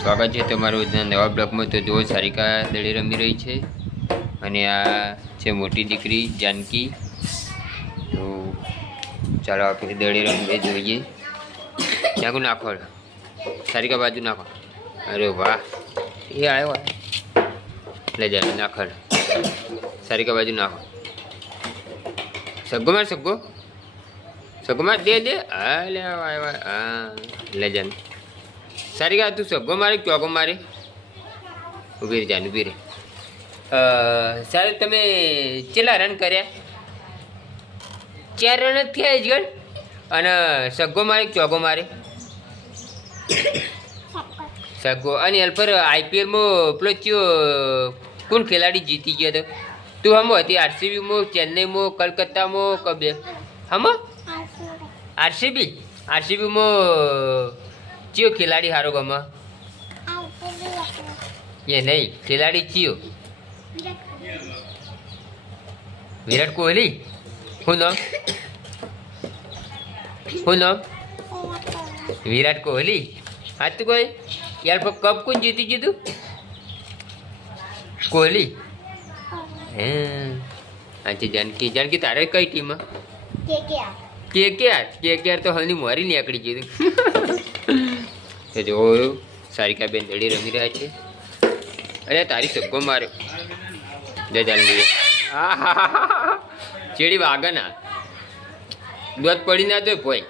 સ્વાગત છે તમારું નવા બ્લોગમાં. તો જુઓ, સારિકા દળે રમી રહી છે અને આ છે મોટી દીકરી જાનકી. તો ચાલો આપણે દડી રમીએ જોઈએ. નાખો નાખો? સારિકા બાજુ નાખો. અરે વાહ, એ આવ્યો. લે જાય નાખો. સારિકા બાજુ નાખો. સગ્ગો માર સગ્ગો સગ્ગો માર, દે દે. હા લે આવ્યો હા લે જાય સારી કા તું સગ્ગો મારે ચોકો મારે? ઊભી જાન ઊભી રહી. સાહેબ તમે કેટલા રન કર્યા? ચાર રન જ થયા જ ગણ અને સગ્ગો મારે ચોકો ચોગો મારે? સગ્ગો અને એલ્પર આઈપીએલમાં પેલો ચિયો કોણ ખેલાડી જીતી ગયો હતો? તું હમો હતી આરસીબીમાં ચેન્નઈમાં કલકત્તામાં કબે હમો? આરસીબી આરસીબીમાં ચિયો ખેલાડી સારો ગમે? એ નહીં ખેલાડી ચિયો. વિરાટ કોહલી? શું નામ? શું નામ? વિરાટ કોહલી? હા તું કોઈ? યાર પર કપ કોણ જીતી કીધું કોહલી? હે અચ્છા જાનકી જાનકી તારે કઈ ટીમ કે કે કે કે તો હલની મોરી નીકળી ગયું તો જો સારિકાબેન દડી રમી રહ્યા છે. અરે તારી સબકો માર્યો જય જાનવી હા હા ચેડી વાગના દૂધ પડી ના તો કોઈ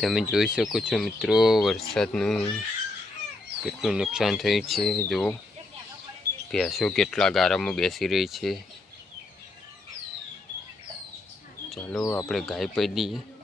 તમે જોઈ શકો છો મિત્રો, વરસાદનું કેટલું નુકસાન થયું છે. જો ભેંસો કેટલા ગારામાં બેસી રહી છે. ચાલો, આપણે ગાય પી દઈએ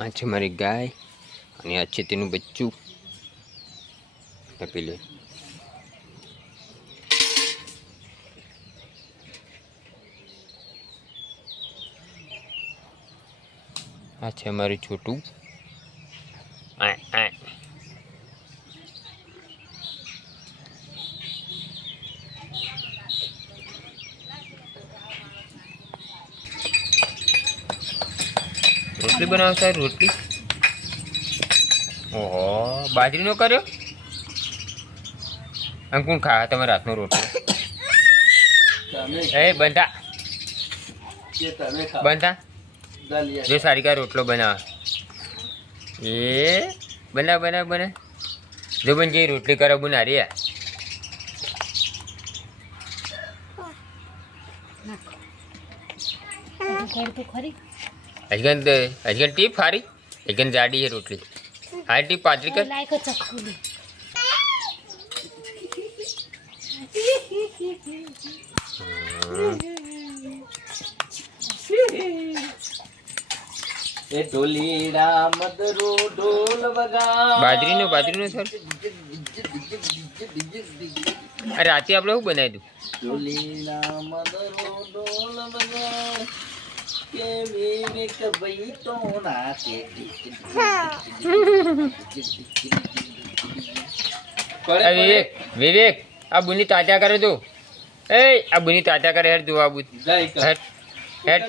આ છે મારી ગાય અને આ છે તેનું બચ્ચું. આપી લે આ છે અમારું છોટું આ આ રોટલી બનાવો સાહેબ રોટલી? ઓહો બાજરીનો કર્યો? આમ કોણ ખા તમે રાતનો રોટલો. એ બંધા. બંધા. જો સારી કા રોટલો બનાવ. એ બના બના બના જો બન જે રોટલી કરો બના રે અજગન અજગન ટીપ હારી અજગન જાડી છે રોટલી હારી ટીપ પાતરી કર એ ઢોલીડા ઢોલ વગા બાજરીનો બાજરીનો સર. અરે રાતે આપણે શું બનાવી દઉં ઢોલીડા મદરો ઢોલ વગા વિવેક વિવેક વિવેક આ બુની તાત્યા કરે તું એ આ બુની તાત્યા કરે હેડ તું આ બુન હેડ હેડ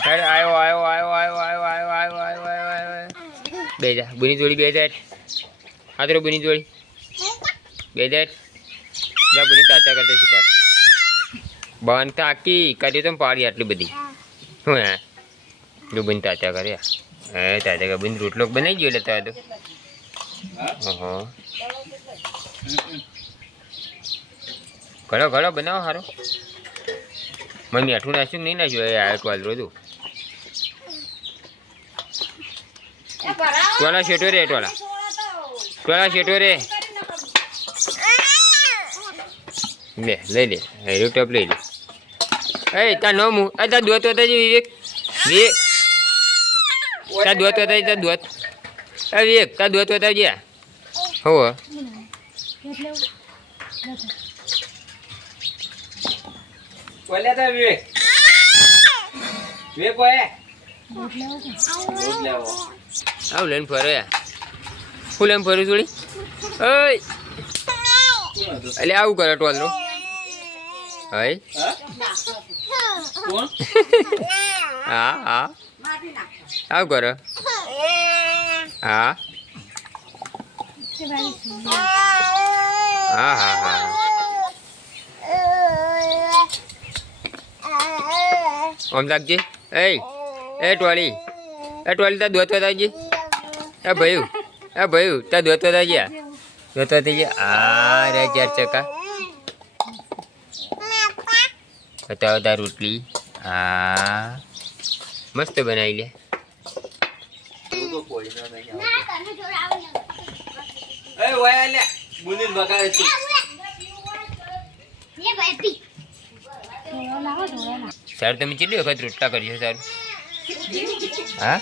હેડ આયો આયો આયો આયો આયો આયો આયો આયો આયો આયો બે જા બુની જોડી બે જા હા તો બુની જોડી બે જા જા બુની તાત્યા કરતા શીખવા બંધ તો આખી કરી તો પાડી આટલી બધી. શું હે? ડુબીને તાત્યા કર્યા. હે તાત્યા કે બંધ રોટલો બનાવી ગયો લેતા તો ઓહો. ઘડો ઘડો બનાવો સારો મને મીઠું નાખ્યું નહીં નાખ્યું એ આ ટવાલ રોજું ટોલા શેટો રે ટોલા ટોલા શેટો રે? લે લઈ લે. હેરું ટોપ લઈ લે. એ તાર નો મુ એ તાર દોત હતા જે વિવેક. વિવેક. તાર દોત હતા તાર દોત. એ વિવેક તાર દોત હતા જે. હો બોલે તા વિવેક. વિવેક ઓય આવ લેન લઈને ફરો. યા હું લઈને ફરું થોડી ઓય. એટલે આવું કરે ટોલનું. હઈ હા? હા હા. આવું કરો હા. હા હા હા. લાગજે એ એ ટોળી. એ ટોળી તાર દોતો થાજી એ ભયું. એ ભયું. તાર દોતો થાજી દોતો થઈ ગયા આ રે ચાર ચકા બતાવો તાર રોટલી. હા. મસ્ત બનાવી લે. સારું તમે કેટલી વખત રોટલા કરી છે સારું? હા?